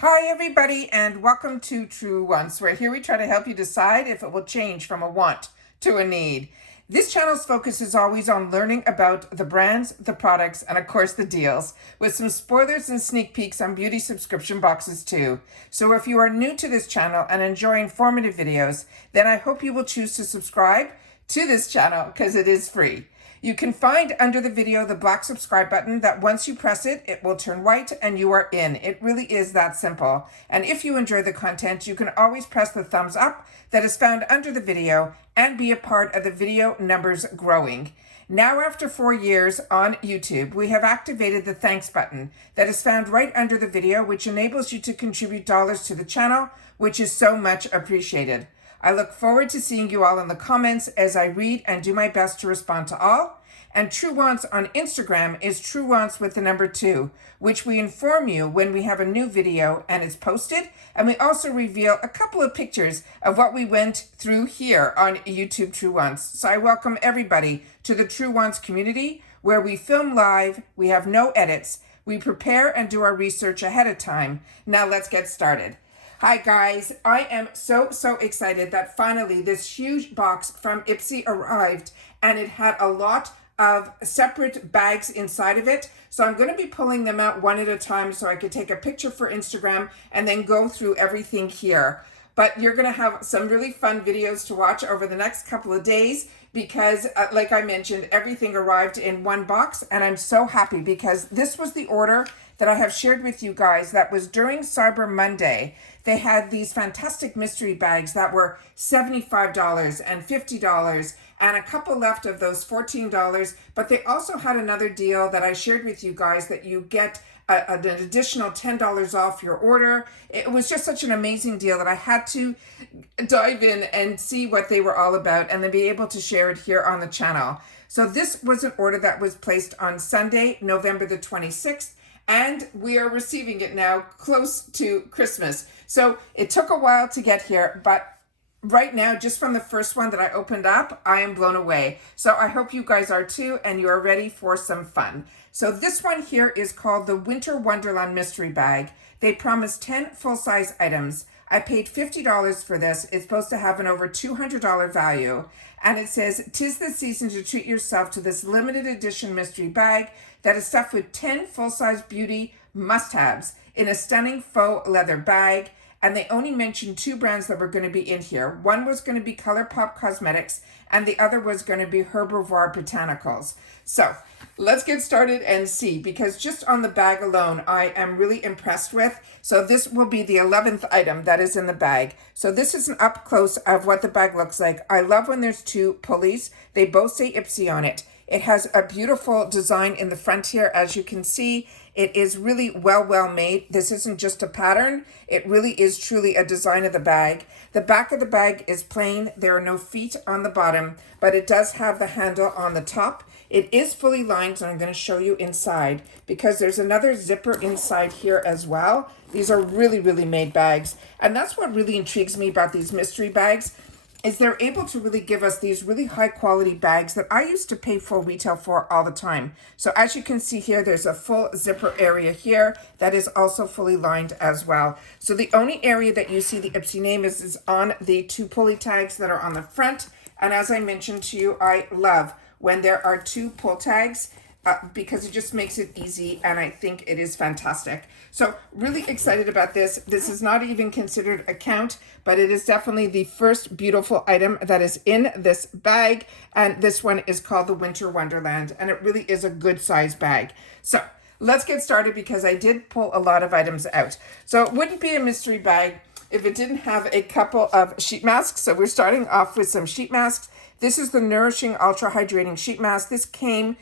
Hi everybody and welcome to Truewants, where here we try to help you decide if it will change from a want to a need. This channel's focus is always on learning about the brands, the products, and of course the deals, with some spoilers and sneak peeks on beauty subscription boxes too. So if you are new to this channel and enjoy informative videos, then I hope you will choose to subscribe to this channel because it is free. You can find under the video the black subscribe button that once you press it, it will turn white and you are in. It really is that simple. And if you enjoy the content, you can always press the thumbs up that is found under the video and be a part of the video numbers growing. Now, after 4 years on YouTube, we have activated the thanks button that is found right under the video, which enables you to contribute dollars to the channel, which is so much appreciated. I look forward to seeing you all in the comments as I read and do my best to respond to all. And Truewants on Instagram is Truewants with the number 2, which we inform you when we have a new video and it's posted. And we also reveal a couple of pictures of what we went through here on YouTube Truewants. So I welcome everybody to the Truewants community, where we film live, we have no edits, we prepare and do our research ahead of time. Now let's get started. Hi guys, I am so excited that finally this huge box from IPSY arrived, and it had a lot of separate bags inside of it. So I'm going to be pulling them out one at a time so I could take a picture for Instagram and then go through everything here. But you're going to have some really fun videos to watch over the next couple of days because like I mentioned, everything arrived in one box, and I'm so happy because this was the order that I have shared with you guys that was during Cyber Monday. They had these fantastic mystery bags that were $75 and $50 and a couple left of those $14, but they also had another deal that I shared with you guys that you get an additional $10 off your order. It was just such an amazing deal that I had to dive in and see what they were all about and then be able to share it here on the channel. So this was an order that was placed on Sunday, November the 26th. And we are receiving it now close to Christmas. So it took a while to get here, but right now, just from the first one that I opened up, I am blown away. So I hope you guys are too, and you are ready for some fun. So this one here is called the Winter Wonderland Mystery Bag. They promised 10 full-size items. I paid $50 for this. It's supposed to have an over $200 value. And it says, "'Tis the season to treat yourself to this limited edition mystery bag that is stuffed with 10 full-size beauty must-haves in a stunning faux leather bag." And they only mentioned 2 brands that were going to be in here. One was going to be Colourpop Cosmetics, and the other was going to be Herbivore Botanicals. So let's get started and see, because just on the bag alone, I am really impressed with. So this will be the 11th item that is in the bag. So this is an up close of what the bag looks like. I love when there's 2 pulleys. They both say IPSY on it. It has a beautiful design in the front here, as you can see. It is really well made. This isn't just a pattern. It really is truly a design of the bag. The back of the bag is plain. There are no feet on the bottom, but it does have the handle on the top. It is fully lined, and I'm going to show you inside because there's another zipper inside here as well. These are really made bags, and that's what really intrigues me about these mystery bags, is they're able to really give us these really high quality bags that I used to pay full retail for all the time. So as you can see here, there's a full zipper area here that is also fully lined as well. So the only area that you see the IPSY name is on the 2 pulley tags that are on the front. And as I mentioned to you, I love when there are 2 pull tags because it just makes it easy, and I think it is fantastic. So really excited about this. This is not even considered a count, but it is definitely the first beautiful item that is in this bag, and this one is called the Winter Wonderland, and it really is a good size bag. So let's get started because I did pull a lot of items out. So it wouldn't be a mystery bag if it didn't have a couple of sheet masks. So we're starting off with some sheet masks. This is the Nourishing Ultra Hydrating Sheet Mask. This came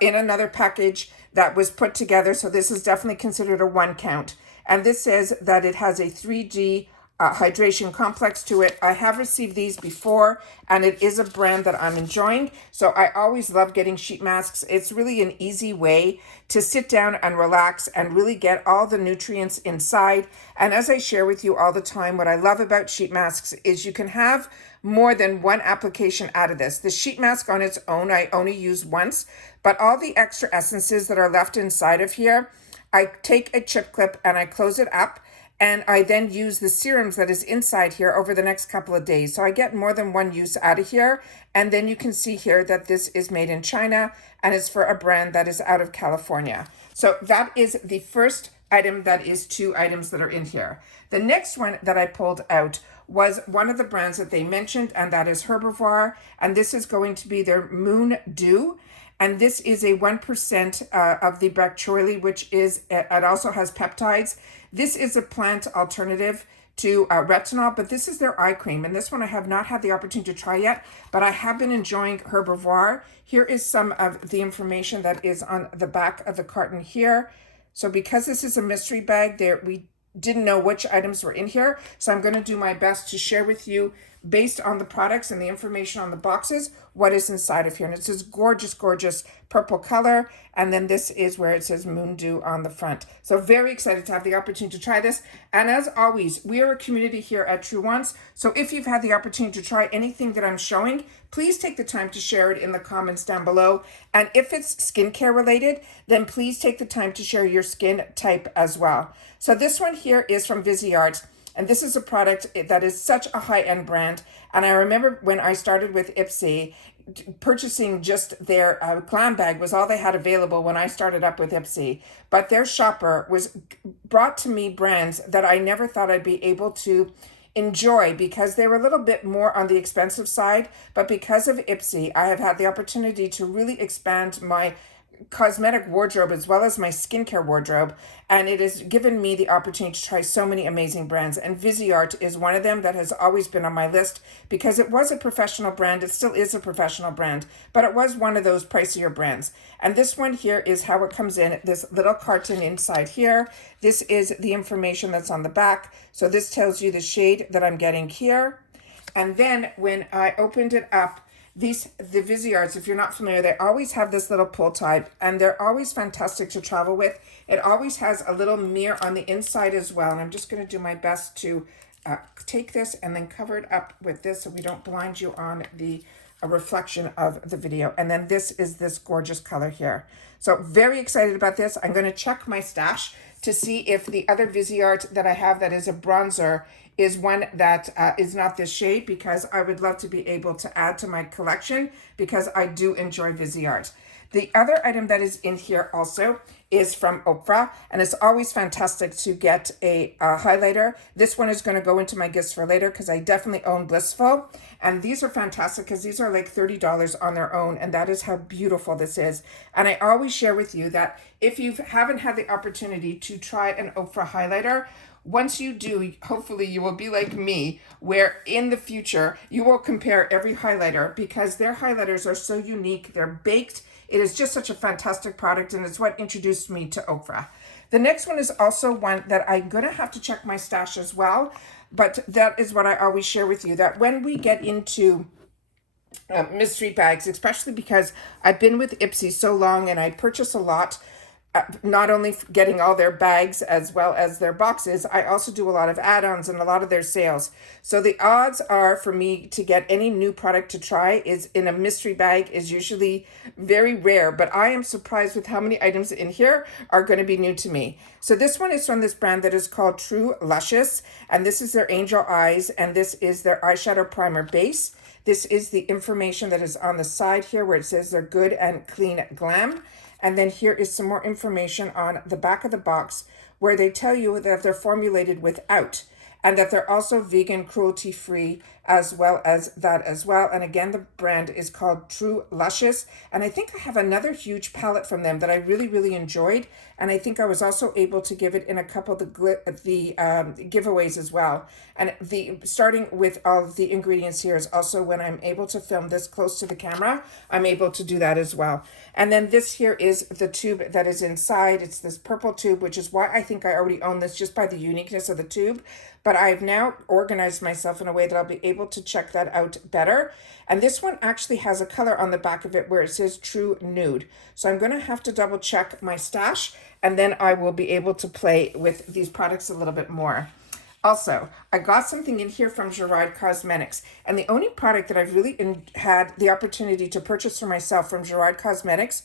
in another package that was put together. So this is definitely considered a 1 count. And this says that it has a 3D hydration complex to it. I have received these before, and it is a brand that I'm enjoying. So I always love getting sheet masks. It's really an easy way to sit down and relax and really get all the nutrients inside. And as I share with you all the time, what I love about sheet masks is you can have more than 1 application out of this. The sheet mask on its own, I only use once, but all the extra essences that are left inside of here, I take a chip clip and I close it up, And I then use the serums that is inside here over the next couple of days. So I get more than one use out of here. And then you can see here that this is made in China and is for a brand that is out of California. So that is the first item, that is 2 items that are in here. The next one that I pulled out was one of the brands that they mentioned, and that is Herbivore. And this is going to be their Moon Do. And this is a 1% of the bacterially, which is, it also has peptides. This is a plant alternative to retinol, but this is their eye cream. And this one I have not had the opportunity to try yet, but I have been enjoying Herbivore. Here is some of the information that is on the back of the carton here. So because this is a mystery bag, we didn't know which items were in here. So I'm going to do my best to share with you, based on the products and the information on the boxes, what is inside of here. And it's this gorgeous, gorgeous purple color. And then this is where it says Moon Dew on the front. So very excited to have the opportunity to try this. And as always, we are a community here at Truewants. So if you've had the opportunity to try anything that I'm showing, please take the time to share it in the comments down below. And if it's skincare related, then please take the time to share your skin type as well. So this one here is from Vizart. And this is a product that is such a high-end brand. And I remember when I started with IPSY, purchasing just their glam bag was all they had available when I started up with IPSY. But their shopper brought to me brands that I never thought I'd be able to enjoy because they were a little bit more on the expensive side. But because of IPSY, I have had the opportunity to really expand my cosmetic wardrobe as well as my skincare wardrobe, and it has given me the opportunity to try so many amazing brands, and Vizart is one of them that has always been on my list because it was a professional brand. It still is a professional brand, but it was one of those pricier brands. And this one here is how it comes in, this little carton inside here. This is the information that's on the back. So this tells you the shade that I'm getting here. And then when I opened it up, the Vizarts, if you're not familiar, they always have this little pull tab, and they're always fantastic to travel with. It always has a little mirror on the inside as well, and I'm just going to do my best to take this and then cover it up with this so we don't blind you on the reflection of the video. And then this is this gorgeous color here. So very excited about this. I'm going to check my stash to see if the other Vizart that I have that is a bronzer is one that is not this shade, because I would love to be able to add to my collection because I do enjoy Vizart. The other item that is in here also is from Oprah, and it's always fantastic to get a highlighter. This one is going to go into my gifts for later because I definitely own Blissful, and these are fantastic because these are like $30 on their own, and that is how beautiful this is. And I always share with you that if you haven't had the opportunity to try an Oprah highlighter, once you do, hopefully you will be like me, where in the future you will compare every highlighter because their highlighters are so unique. They're baked. It is just such a fantastic product, and it's what introduced me to Oprah. The next one is also one that I'm going to have to check my stash as well, but that is what I always share with you, that when we get into mystery bags, especially because I've been with IPSY so long and I purchase a lot, not only getting all their bags as well as their boxes, I also do a lot of add-ons and a lot of their sales. So the odds are for me to get any new product to try is in a mystery bag is usually very rare, but I am surprised with how many items in here are going to be new to me. So this one is from this brand that is called True Luscious, and this is their Angel Eyes, and this is their eyeshadow primer base. This is the information that is on the side here where it says they're good and clean glam. And then here is some more information on the back of the box where they tell you that they're formulated without, and that they're also vegan, cruelty-free as well as that as well. And again, the brand is called True Luscious. And I think I have another huge palette from them that I really, really enjoyed. And I think I was also able to give it in a couple of the giveaways as well. And starting with all of the ingredients here is also when I'm able to film this close to the camera, I'm able to do that as well. And then this here is the tube that is inside. It's this purple tube, which is why I think I already own this just by the uniqueness of the tube. But I've now organized myself in a way that I'll be able to check that out better. And this one actually has a color on the back of it where it says True Nude. So I'm going to have to double check my stash, and then I will be able to play with these products a little bit more. Also, I got something in here from Gerard Cosmetics, and the only product that I've really had the opportunity to purchase for myself from Gerard Cosmetics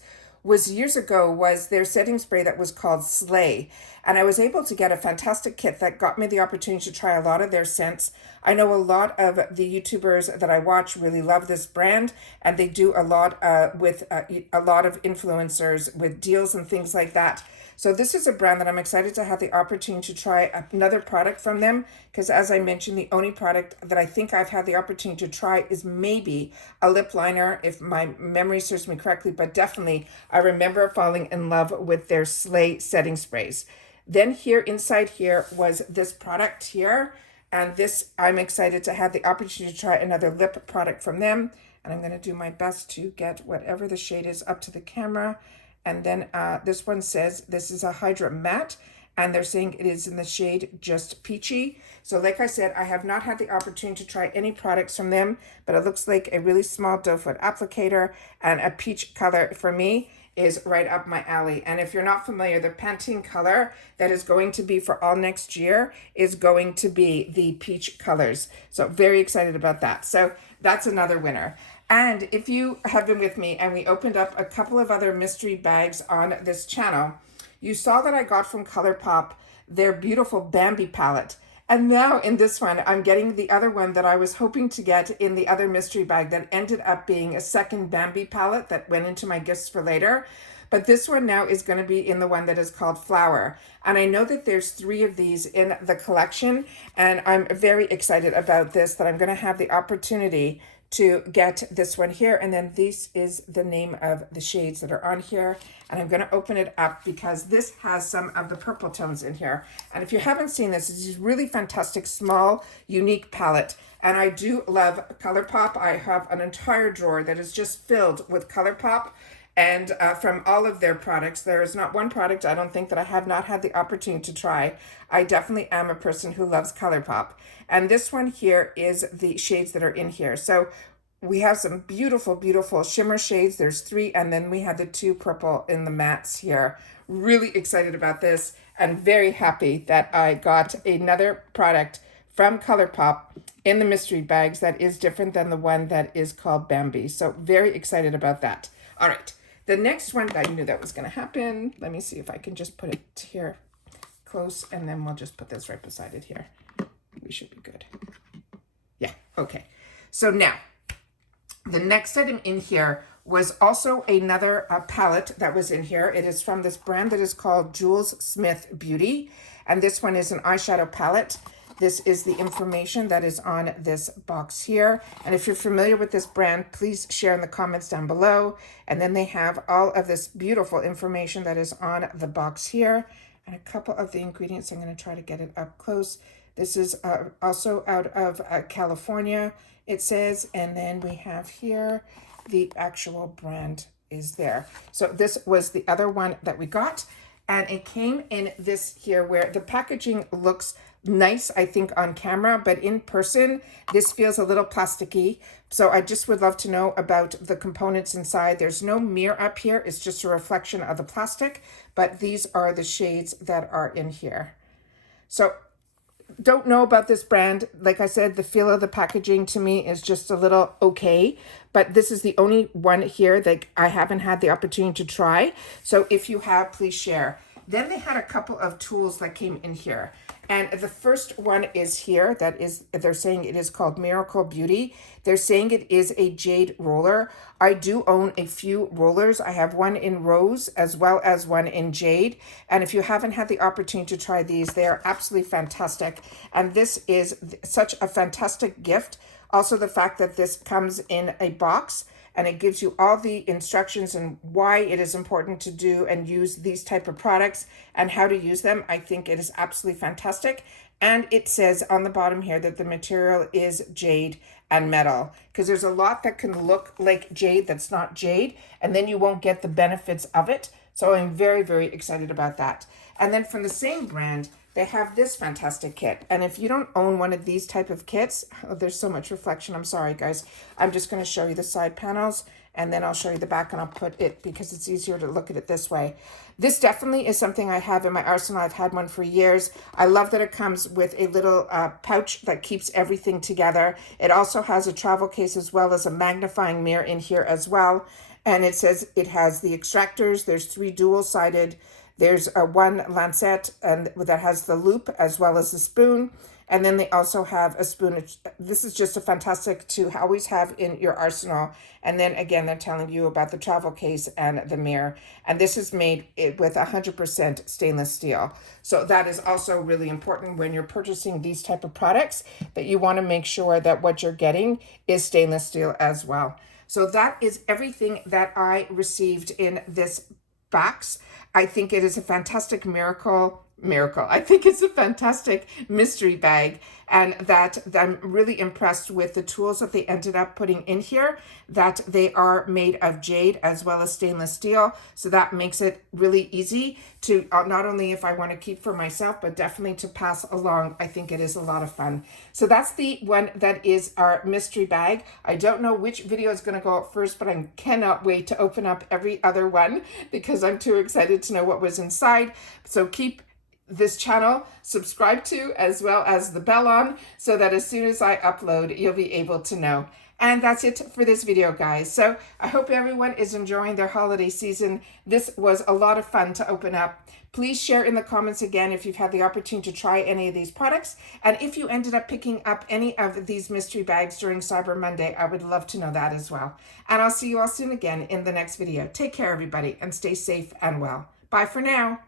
was years ago was their setting spray that was called Slay. And I was able to get a fantastic kit that got me the opportunity to try a lot of their scents. I know a lot of the YouTubers that I watch really love this brand, and they do a lot with a lot of influencers with deals and things like that. So this is a brand that I'm excited to have the opportunity to try another product from them, because as I mentioned, the only product that I think I've had the opportunity to try is maybe a lip liner, if my memory serves me correctly, but definitely I remember falling in love with their Slay setting sprays. Then here inside here was this product here, and this I'm excited to have the opportunity to try another lip product from them, and I'm going to do my best to get whatever the shade is up to the camera. And then this one says this is a Hydra Matte, and they're saying it is in the shade Just Peachy. So like I said, I have not had the opportunity to try any products from them, but it looks like a really small doe foot applicator, and a peach color for me is right up my alley. And if you're not familiar, the Pantene color that is going to be for all next year is going to be the peach colors. So very excited about that. So that's another winner. And if you have been with me and we opened up a couple of other mystery bags on this channel, you saw that I got from Colourpop their beautiful Bambi palette. And now in this one, I'm getting the other one that I was hoping to get in the other mystery bag that ended up being a second Bambi palette that went into my gifts for later. But this one now is going to be in the one that is called Flower. And I know that there's 3 of these in the collection, and I'm very excited about this, that I'm going to have the opportunity to get this one here. And then this is the name of the shades that are on here. And I'm going to open it up because this has some of the purple tones in here. And if you haven't seen this, it's a really fantastic, small, unique palette. And I do love Colourpop. I have an entire drawer that is just filled with Colourpop. And from all of their products, there is not one product I don't think that I have not had the opportunity to try. I definitely am a person who loves Colourpop. And this one here is the shades that are in here. So we have some beautiful, beautiful shimmer shades. There's 3, and then we have the 2 purple in the mattes here. Really excited about this, and very happy that I got another product from Colourpop in the mystery bags that is different than the one that is called Bambi. So very excited about that. All right. The next one, I knew that was going to happen. Let me see if I can just put it here close, and then we'll just put this right beside it here. We should be good. Yeah, okay. So now, the next item in here was also another palette that was in here. It is from this brand that is called Jules Smith Beauty, and this one is an eyeshadow palette. This is the information that is on this box here. And if you're familiar with this brand, please share in the comments down below. And then they have all of this beautiful information that is on the box here. And a couple of the ingredients, I'm going to try to get it up close. This is also out of California, it says. And then we have here the actual brand is there. So this was the other one that we got. And it came in this here where the packaging looks nice, I think, on camera, but in person, this feels a little plasticky. So I just would love to know about the components inside. There's no mirror up here. It's just a reflection of the plastic, but these are the shades that are in here. So don't know about this brand. Like I said, the feel of the packaging to me is just a little okay, but this is the only one here that I haven't had the opportunity to try. So if you have, please share. Then they had a couple of tools that came in here. And the first one is here. That is, they're saying it is called Miracle Beauty. They're saying it is a jade roller. I do own a few rollers. I have one in rose as well as one in jade. And if you haven't had the opportunity to try these, they are absolutely fantastic. And this is such a fantastic gift. Also, the fact that this comes in a box and it gives you all the instructions and why it is important to do and use these type of products and how to use them. I think it is absolutely fantastic. And it says on the bottom here that the material is jade and metal, because there's a lot that can look like jade that's not jade, and then you won't get the benefits of it. So I'm very, very excited about that. And then from the same brand, they have this fantastic kit. And if you don't own one of these type of kits, oh, there's so much reflection. I'm sorry, guys. I'm just going to show you the side panels, and then I'll show you the back, and I'll put it because it's easier to look at it this way. This definitely is something I have in my arsenal. I've had one for years. I love that it comes with a little pouch that keeps everything together. It also has a travel case as well as a magnifying mirror in here as well. And it says it has the extractors. There's 3 dual-sided. There's a 1 lancet and that has the loop as well as the spoon. And then they also have a spoon. This is just a fantastic to always have in your arsenal. And then again, they're telling you about the travel case and the mirror. And this is made with 100% stainless steel. So that is also really important when you're purchasing these type of products, that you want to make sure that what you're getting is stainless steel as well. So that is everything that I received in this box. I think it is a fantastic miracle. I think it's a fantastic mystery bag, and that I'm really impressed with the tools that they ended up putting in here, that they are made of jade as well as stainless steel. So that makes it really easy to not only if I want to keep for myself, but definitely to pass along. I think it is a lot of fun. So that's the one that is our mystery bag. I don't know which video is going to go up first, but I cannot wait to open up every other one because I'm too excited to know what was inside. So keep this channel subscribe to as well as the bell on so that as soon as I upload, you'll be able to know. And that's it for this video, guys. So I hope everyone is enjoying their holiday season. This was a lot of fun to open up. Please share in the comments again if you've had the opportunity to try any of these products. And if you ended up picking up any of these mystery bags during Cyber Monday, I would love to know that as well. And I'll see you all soon again in the next video. Take care, everybody, and stay safe and well. Bye for now.